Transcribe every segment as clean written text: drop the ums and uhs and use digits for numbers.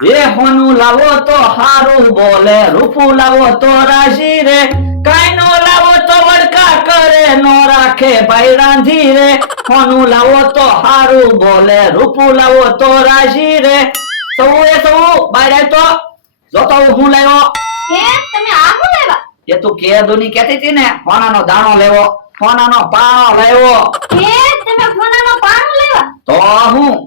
એ હોનું લાવો તો હારું બોલે, રૂપું લાવો તો રાશિ રે, કાઈ નો લાવો તો વડકા કરે, નો રાખે ભાઈ રાંધી રે. હોનું લાવો તો હારું બોલે, રૂપું લાવો તો રાશિ રે. સૌ બાય તો જોતો હું લાવ્યો. હે તમે આ શું લેવા? એ તું કે દુની કહેતી હતી ને હોનાનો દાણો લેવો, હોનાનો પાણો લાવ્યો. હે તમે ફોનાનો પાણો લેવા? તો હું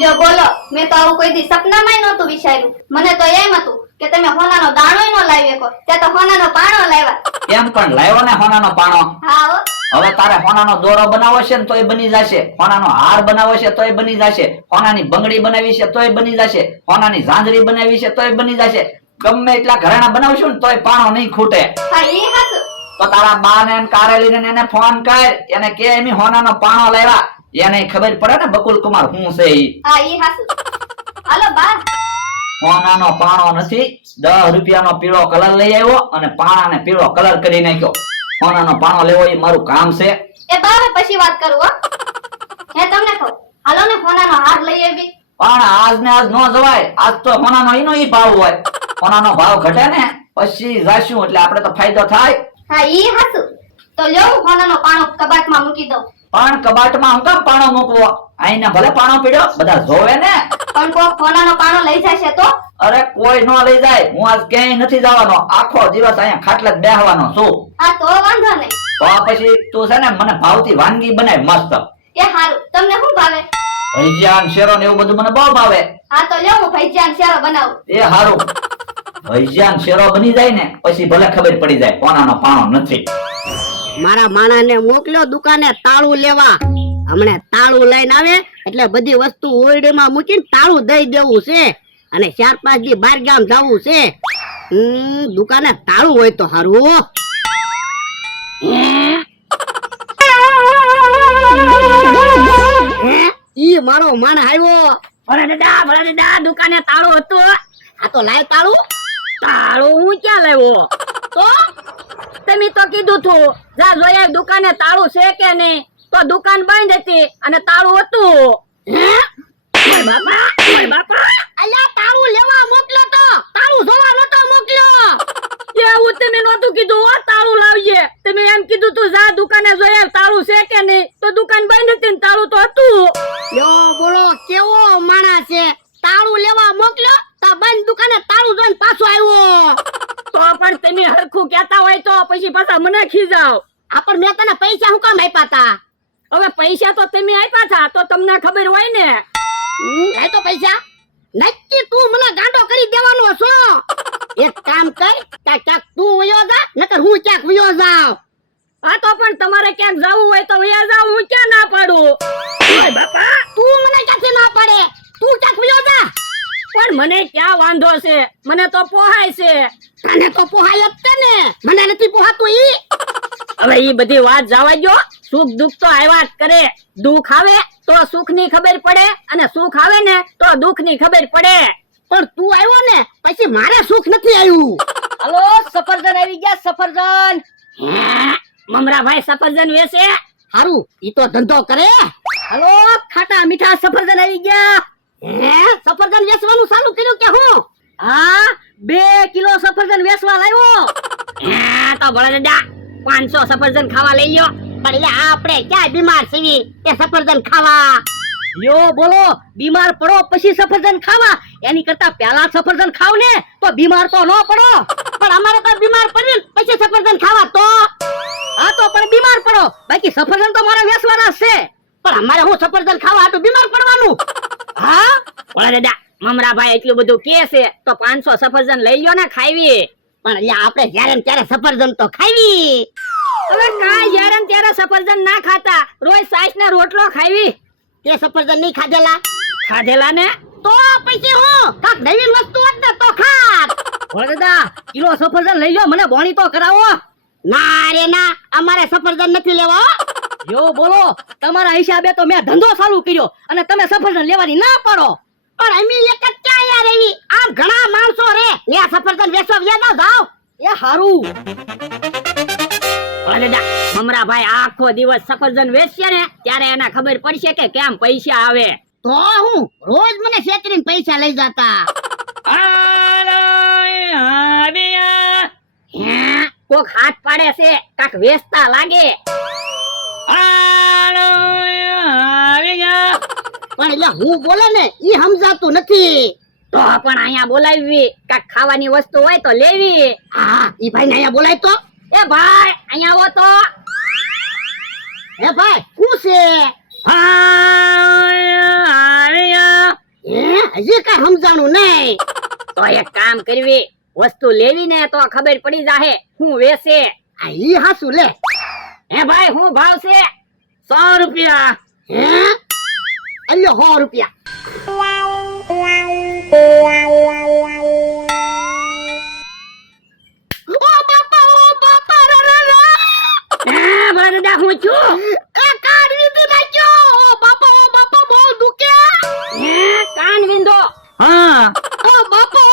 જો બોલો, મેં તો આવું કોઈ દી સપનામાંય નહોતું વિચાર્યું. મને તો એમ હતું કે તમે હોનાનો દાણોય ન લાવી શકો, તે તો હોનાનો પાણો લાવ્યા. એમ પણ લાવ્યો ને હોનાનો પાણો. હા હો. હવે તારે હોનાનો દોરો બનાવો છે ને તોય બની જશે, હોનાનો હાર બનાવો છે તોય બની જશે, હોનાની બંગડી બનાવી છે તોય બની જશે, હોનાની ઝાંઝરી બનાવી છે તોય બની જશે. ગમે એટલા ઘરેણા બનાવશું ને તોય પાણો નહીં ખૂટે. હા ઈ હાચું. તો તારા બા ને કારેલી ને એને ફોન કર, એને કે એમ હોનાનો પાણો લાવ્યા. એને ખબર પડે ને બકુલ કુમાર હું છે ઈ. હા ઈ હાચું. હાલો બા. હોનાનો પાણો નથી, 10 રૂપિયાનો પીળો કલર લઈ આવ્યો અને પાણાને પીળો કલર કરી નાખ્યો. હોનાનો પાણો લેવો એ મારું કામ છે. એ બા હવે પછી વાત કરું હો. હે તમને કહું, હાલો ને હોનાનો હાર લઈ આવી. પણ આજ ને આજ નો જવાય. આજ તો હોનાનો ઈનો ઈ ભાવ હોય. હોનાનો ભાવ ઘટે ને પછી જાશું એટલે આપણે તો ફાયદો થાય. હા ઈ હાચું. તો લ્યો હું હોનાનો પાણો કબાટમાં મૂકી દઉં. પણ કબાટમાં હું કામ પાણો મૂકવો? આઈને ભલે પાણો પીડ્યો, બધા જોવે ને. પણ કોઈ હોનાનો પાણો લઈ જશે તો? અરે કોઈ નો લઈ જાય. હું આજ ક્યાંય નથી જવાનો, આખો દિવસ અહીંયા ખાટલે જ બેહવાનો છું. હા તો વાંધો નહીં. તો પછી તું છે ને મને ભાવતી વાનગી બનાવ મસ્ત. એ હારું. તમને શું ભાવે? ભજીયા ને શેરો ને એવું બધું મને બહુ ભાવે. હા તો લ્યો હું ભજીયા ને શેરો બનાવું. એ હારું. ભજીયા ને શેરો બની જાય ને પછી ભલે ખબર પડી જાય કોનાનો પાણો નથી. મારા માણાને મોકલ્યો દુકાને તાળું લેવા. હમણે તાળું લઈને આવે એટલે બધી વસ્તુ ઓરડીમાં મૂકીને તાળું દઈ દેવું છે અને 4-5 દી બહાર ગામ જવું છે. દુકાને તાળું હોય તો હારું. ઈ મારો માણ આવ્યો. ભલે દાદા દુકાને તાળું હતું. આ તો લાય તાળું. તાળું હું ક્યાં લાવ્યો? તો તમે તો કીધું તું જા જોયા દુકાને તાળું છે કે નહીં, તો દુકાન બંધ હતી અને તાળું હતું. હે ઓય બાપા અલ્યા તાળું લેવા મોકલ્યો તો તાળું જોવા નતો મોકલ્યો. એવું તમે નતું કીધું હો તાળું લાવજે. તમે એમ કીધું તું જા દુકાને જોયા તાળું છે કે નહીં, તો દુકાન બંધ હતી ને તાળું તો હતું. યો બોલો કેવો માણસ છે, તાળું લેવા મોકલ્યો તો બંધ દુકાને તાળું જોઈને પાછો આવ્યો. તો પણ તમે હરખું કહેતા હોય તો પછી પાછા મને ખીજાવ. આ પણ મેં તને પૈસા હું કામ આપ્યા તા? હવે પૈસા તો તમે આપ્યા હતા તો તમને ખબર હોય ને. એ તો પૈસા નક્કી તું મને ગાંડો કરી દેવાનો છો. એક કામ કર, ક્યાંક તું વયો જા નકર હું ક્યાંક વયો જાવ. હા તો પણ તમારે ક્યાંક જવું હોય તો વયા જાવ, હું ક્યાં ના પાડું. ઓય બાપા તું મને ક્યાંથી ના પાડે? તું ક્યાંક વયો જા. પણ મને ક્યાં વાંધો છે, મને તો પોહાય છે. તને તો પોહાય જ છે ને, મને નથી પોહાતું ઈ. હવે ઈ બધી વાત જવા દો. સુખ દુઃખ તો આવ્યા જ કરે. દુઃખ આવે તો સુખ ની ખબર પડે અને સુખ આવે ને તો દુઃખ ની ખબર પડે. પણ તું આવ્યો ને પછી મારે સુખ નથી આવ્યું. હલો સફરજન આવી ગયા સફરજન. મમરાભાઈ સફરજન વેચે? હારું ઈ તો ધંધો કરે. હલો ખાટા મીઠા સફરજન આવી ગયા. સફરજન વેચવાનું ચાલુ કર્યું કે હું? હા 2 કિલો સફરજન વેચવા લાવ્યો. તો ભલે દાદા 500 સફરજન ખાવા લઈ લ્યો. પણ આપણે ક્યાં બીમાર છીએ એ સફરજન ખાવા? યો બોલો બીમાર પડો પછી સફરજન ખાવા, એની કરતા પહેલા સફરજન ખાવ ને તો બીમાર તો ન પડો. પણ અમારે તો બીમાર પડીએ પછી સફરજન ખાવા તો? હા તો પણ બીમાર પડો, બાકી સફરજન તો મારે વેચવાના છે. પણ અમારે હું સફરજન ખાવા હાટું બીમાર પડવાનું? હા ઓલા દાદા મમરાભાઈ એટલું બધું કે છે તો 500 સફરજન લઈ લ્યો ને ખાવી. પણ આપણે જ્યારે ને ત્યારે સફરજન તો ખાવી. હવે કાંઈ જ્યારે ને ત્યારે સફરજન ના ખાતા, રોજ સાઈસ ને રોટલો ખાવી. તે સફરજન નહીં ખાધેલા? ખાધેલા ને. તો પછી હું કાક નવીન વસ્તુ હોત ને તો ખાત. ઓલા દાદા કિલો સફરજન લઈ લ્યો, મને બોણી તો કરાવો. ના રે ના, અમારે સફરજન નથી લેવા. યો બોલો તમારા હિસાબે તો મેં ધંધો ચાલુ કર્યો અને તમે સફરજન લેવાની ના પાડો. પણ અમે એક જ ક્યાં યાર એવી, આમ ઘણા માણસો રે ને આ સફરજન વેચવા વ્યા જાવ. એ હારું. ઓલા દાદા મમરાભાઈ આખો દિવસ સફરજન વેચશે ને ત્યારે એને ખબર પડશે કે કેમ પૈસા આવે. તો હું રોજ મને છેતરીને પૈસા લઈ જતા. હે કોક હાથ પાડે છે કાક વેચતા લાગે. પણ એટલે હું બોલે ને ઈ સમજાતું નથી. તો પણ અહીંયા બોલાવી કાક ખાવાની વસ્તુ હોય તો લેવી. હા ઈ ભાઈ ને અહીંયા બોલાય તો. એ ભાઈ અહીંયા આવો તો. હે ભાઈ શું છે? હજી કઈ સમજાણું નહીં. તો એક કામ કરવી વસ્તુ લેવી ને તો ખબર પડી જાહે હું વેચે. આ ઈ હાસુ લે. હે ભાઈ હું ભાવ છે? 100 રૂપિયા. હે અલ્યો 100 રૂપિયા. ભલા દાદા હું છું. એ કાન વીંધી નાખ્યો. ઓ બાપા બહુ દુખે. હે કાન વિંધો. હા ઓ બાપા.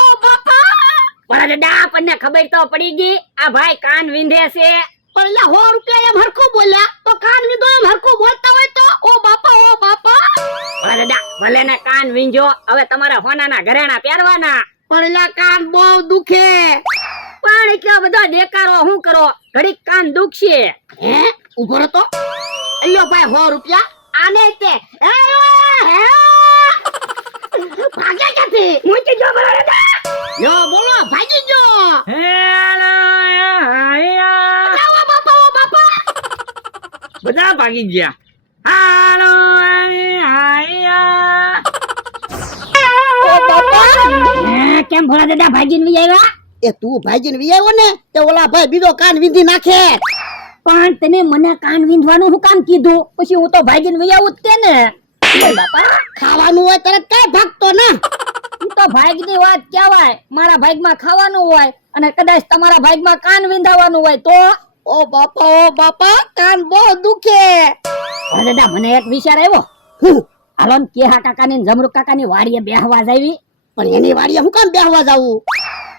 ભલા દાદા આપણને ખબર તો પડી ગઈ આ ભાઈ કાન વિંધે છે. પણ એટલે 100 રૂપિયા એમ હરખું બોલ્યા તો કાન વીંધો એમ હરખું બોલતા હોય તો ઓ બાપા. ભલા દાદા ભલે ને કાન વિંધો હવે તમારા હોનાના ઘરેણા પહેરવાના. પણ એટલે કાન બહુ દુખે. પણ એટલા બધા દેકારો શું કરો ઘડીક કાન દુખશે. હે ઉભો રહો તો. અલ્યો ભાઈ 100 રૂપિયા આને તે. ભાગ્યા ક્યાંથી? મૂકી જો ભલા દાદા. યો બોલો ભાગી ગયો. બાપા. બધા ભાગી ગયા. હાલો કેમ ભલા દાદા ભાગીને વી આવ્યા? એ તું ભાગીને વી આવ્યો ને તે ઓલા ભાઈ બીજો કાન વીંધી નાખે. પણ તમે મને કાન વિંધવાનું શું કામ કીધું? પછી હું તો ભાગીને વી આવું જ તે ને. ઓય બાપા ખાવાનું હોય તરત કઈ ભાગતો ના. ઈ તો ભાગની વાત કહેવાય. મારા ભાગમાં ખાવાનું હોય અને કદાચ તમારા ભાગમાં કાન વિંધાવાનું હોય તો. ઓ બાપા કાન બહુ દુખે. ભલા દાદા મને એક વિચાર આવ્યો. હાલો ને કેહા કાકાની ને જમરૂક કાકાની વાડીએ બેહવા જાવી. પણ એની વાડીએ હું કામ બેહવા જાવું?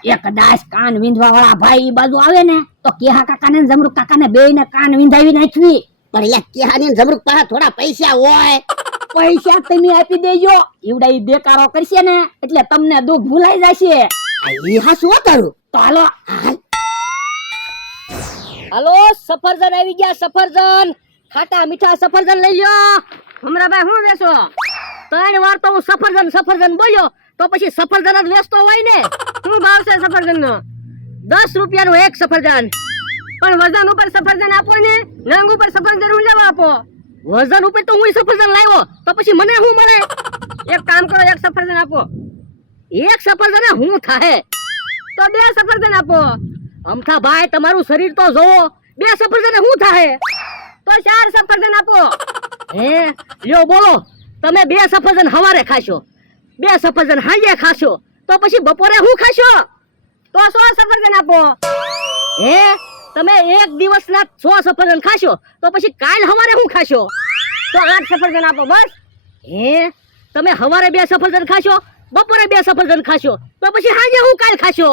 એ કદાચ કાન વિંધવા વાળા ભાઈ ઈ બાજુ આવે ને તો કેહા કાકાને ને જમરૂક કાકાને બેયને કાન વિંધાવી નાખવી. પણ એટલે કેહાની ને જમરૂક પાસે થોડા પૈસા હોય. પૈસા તમે આપી દેજો. ઈવડા ઈ દેકારો કરશે ને એટલે તમને દુઃખ ભૂલાઈ જશે. ઈ હાસુ તારું. તો હાલો. હાલો સફરજન આવી ગયા. સફરજન ખાટા મીઠા સફરજન લઈ લ્યો. હમણાં હું વેચો? 3 વાર તો હું સફરજન બોલ્યો તો પછી સફરજન જ વેચતો હોય ને. શું ભાવ છે સફરજન નો? 10 રૂપિયાનું એક સફરજન. પણ વજન ઉપર સફરજન આપો ને નંગ ઉપર સફરજન હું લેવા આપો. વજન ઉપર તો હું સફરજન લાવ્યો તો પછી મને શું મળે? એક કામ કરો એક સફરજન આપો. એક સફરજન હું થાય તો 2 સફરજન આપો. અમથા ભાઈ તમારું શરીર તો જોવો. 2 સફરજન હું થાય તો 4 સફરજન આપો. હે લ્યો બોલો. તમે 2 સફરજન હવારે ખાશો, 2 સફરજન સાંજે ખાશો તો પછી બપોરે શું ખાશો? તો 100 સફરજન આપો. હે તમે એક દિવસના 100 સફરજન ખાશો તો પછી કાલ હવારે શું ખાશો? તો 8 સફરજન આપો બસ. હે તમે હવારે 2 સફરજન ખાશો, બપોરે 2 સફરજન ખાશો તો પછી સાંજે શું કાલ ખાશો?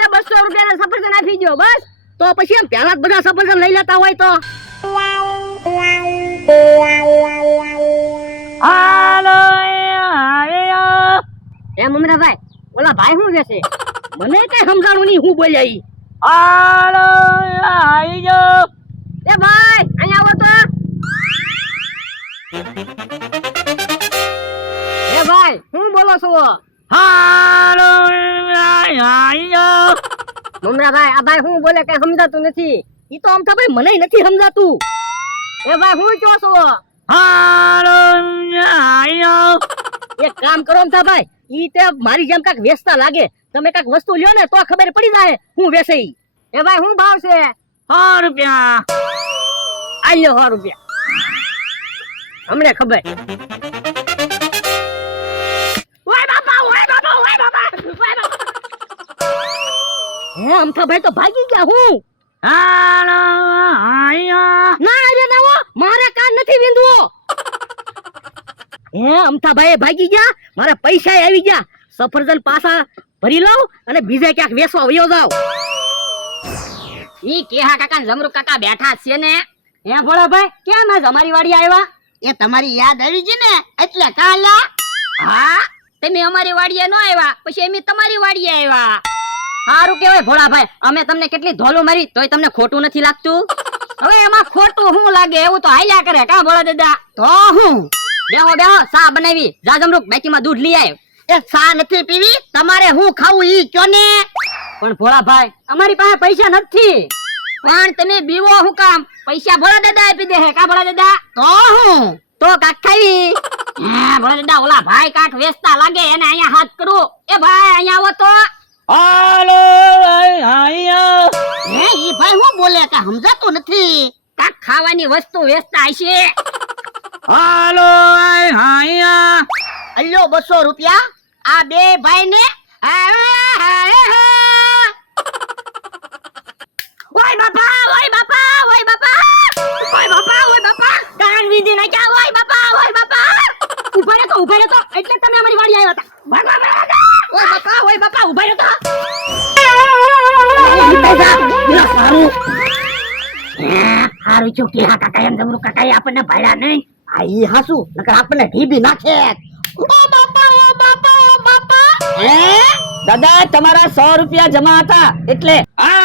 એ 200 રૂપિયાના સફરજન આપી દો બસ. તો પછી એમ પહેલા જ બધા સફરજન લઈ લેતા હોય તો. એ મમરાભાઈ ઓલા ભાઈ શું વેચે? મને કઈ સમજાણું નહીં હું બોલ્યા ઈ. એ ભાઈ અહીંયા આવો તો. એ ભાઈ હું બોલો છો? મમરાભાઈ આ ભાઈ હું બોલે કઈ સમજાતું નથી. ઈ તો અમથા ભાઈ મને નથી સમજાતું. એ ભાઈ હું કહો છો? એક કામ કરો અમથા ભાઈ, ઈ તે મારી જેમ કાક વેચતા લાગે. તમે કાક વસ્તુ લ્યો ને તો ખબર પડી જાય હું વેચે ઈ. એ ભાઈ હું ભાવ છે? 100 રૂપિયા. આલ્યો 100 રૂપિયા. હમણે ખબર. ઓય બાપા ઓય બાપા ઓય બાપા ઓય બાપા. હે અમથા ભાઈ તો ભાગી ગયા. હું ના રે નાવો મારે કાન નથી વિંધવો. હે અમથા ભાઈ ભાગી ગયા. મારા પૈસા આવી ગયા. સફરજન પાછા ભરી લઉં અને બીજે ક્યાંક વેચવા વયો જાવ. ઈ કેહા કાકા ને જમરૂક કાકા બેઠા છે ને. હે ભોળાભાઈ કેમ આજ અમારી વાડી આવ્યા? એ તમારી યાદ આવી ગઈ ને એટલે કાલા. હા તમે અમારી વાડીએ ન આવ્યા પછી અમે તમારી વાડીએ આવ્યા. સારું કેવાય ભોળાભાઈ, અમે તમને કેટલી ધોલો મારી તોય તમને ખોટું નથી લાગતું? હવે એમાં ખોટું શું લાગે, એવું તો હાલ્યા કરે કા ભોળા દાદા. તો હું બેહો બેહો, સા બનાવી, જા જમરૂક બેકીમાં દૂધ લઈ આવ. એ સા નથી પીવી, તમારે હું ખાવું ઈ કયો ને. પણ ભોળાભાઈ, અમારી પાસે પૈસા નથી. પણ તમે બીવો હું કામ, પૈસા ભોળા દાદા આપી દે કા ભોળા દાદા. તો હું તો કાક ખાવી. હા ભોળા દાદા, ઓલા ભાઈ કાક વેચતા લાગે એને અહીંયા હાથ કરું. એ ભાઈ અહીંયા આવો તો. હાલો અહીંયા હે ઈ ભાઈ હું બોલે કે સમજાતું નથી. કાક ખાવાની વસ્તુ વેચતા હશે. હાલો અહીંયા અલ્યો 200 રૂપિયા આ બે ભાઈ ને. ઓય બાપા, ઓય બાપા, ઓય બાપા, ઓય બાપા, ઓય બાપા, કાન વીધી નાખ્યા. ઓય બાપા, ઓય બાપા, ઉભા રહેતો એટલે તમે અમારી વાડી આવ્યા હતા. ઓય બાપા, ઓય બાપા, ઉભા રહ્યો તો. હારું છું કે હા કાકા, એમ જમરૂક કાકા આપણને ભાડ્યા નહીં. આ ઈ હાસુ નકર આપણને ઢીબી નાખે. ઓ બાપા, ઓ બાપા, ઓ બાપા. દાદા તમારા 100 રૂપિયા જમા હતા એટલે આ